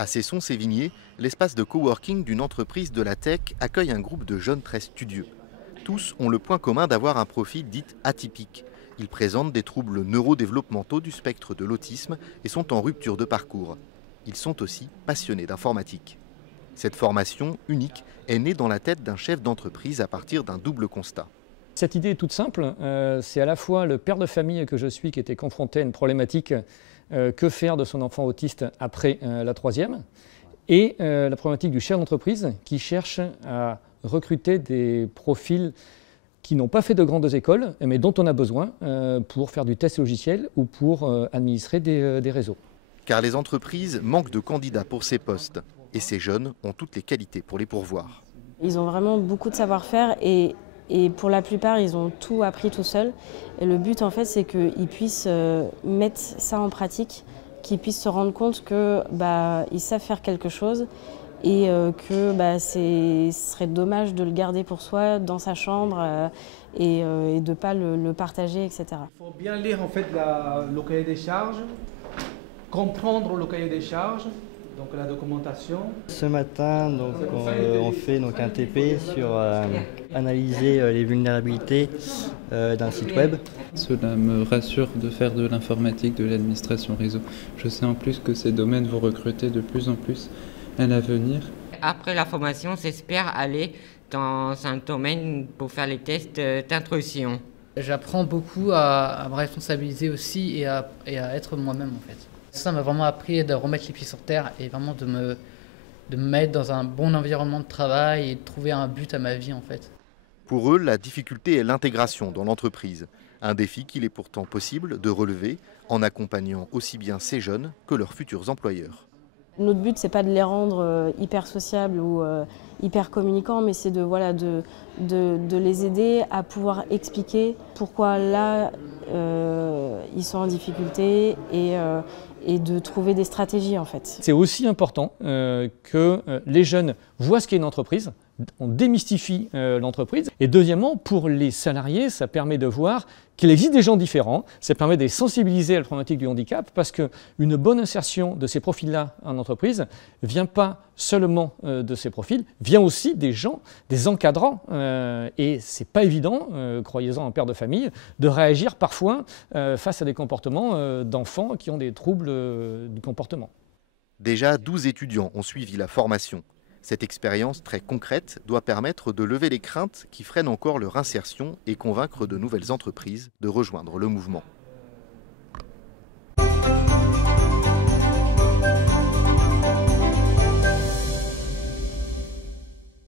À Cesson-Sévigné, l'espace de coworking d'une entreprise de la tech accueille un groupe de jeunes très studieux. Tous ont le point commun d'avoir un profil dit atypique. Ils présentent des troubles neurodéveloppementaux du spectre de l'autisme et sont en rupture de parcours. Ils sont aussi passionnés d'informatique. Cette formation unique est née dans la tête d'un chef d'entreprise à partir d'un double constat. Cette idée est toute simple, c'est à la fois le père de famille que je suis qui était confronté à une problématique, que faire de son enfant autiste après la troisième, et la problématique du chef d'entreprise qui cherche à recruter des profils qui n'ont pas fait de grandes écoles, mais dont on a besoin pour faire du test logiciel ou pour administrer des réseaux. Car les entreprises manquent de candidats pour ces postes, et ces jeunes ont toutes les qualités pour les pourvoir. Ils ont vraiment beaucoup de savoir-faire et pour la plupart, ils ont tout appris tout seuls. Et le but, en fait, c'est qu'ils puissent mettre ça en pratique, qu'ils puissent se rendre compte qu'ils savent faire quelque chose et que ce serait dommage de le garder pour soi dans sa chambre et de ne pas le partager, etc. Il faut bien lire en fait le cahier des charges, comprendre le cahier des charges, donc la documentation. Ce matin, on fait un TP sur analyser les vulnérabilités d'un site web. Cela me rassure de faire de l'informatique, de l'administration réseau. Je sais en plus que ces domaines vont recruter de plus en plus à l'avenir. Après la formation, j'espère aller dans un domaine pour faire les tests d'intrusion. J'apprends beaucoup à me responsabiliser aussi et à être moi-même en fait. Ça m'a vraiment appris de remettre les pieds sur terre et vraiment de me mettre dans un bon environnement de travail et de trouver un but à ma vie en fait. Pour eux, la difficulté est l'intégration dans l'entreprise. Un défi qu'il est pourtant possible de relever en accompagnant aussi bien ces jeunes que leurs futurs employeurs. Notre but, c'est pas de les rendre hyper sociables ou hyper communicants, mais c'est de les aider à pouvoir expliquer pourquoi là, ils sont en difficulté et de trouver des stratégies en fait. C'est aussi important que les jeunes voient ce qu'est une entreprise, on démystifie l'entreprise. Et deuxièmement, pour les salariés, ça permet de voir qu'il existe des gens différents, ça permet de les sensibiliser à la problématique du handicap parce qu'une bonne insertion de ces profils-là en entreprise ne vient pas seulement de ces profils, vient aussi des gens, des encadrants. Et ce n'est pas évident, croyez-en un père de famille, de réagir parfois face à des comportements d'enfants qui ont des troubles du comportement. Déjà 12 étudiants ont suivi la formation. Cette expérience très concrète doit permettre de lever les craintes qui freinent encore leur insertion et convaincre de nouvelles entreprises de rejoindre le mouvement.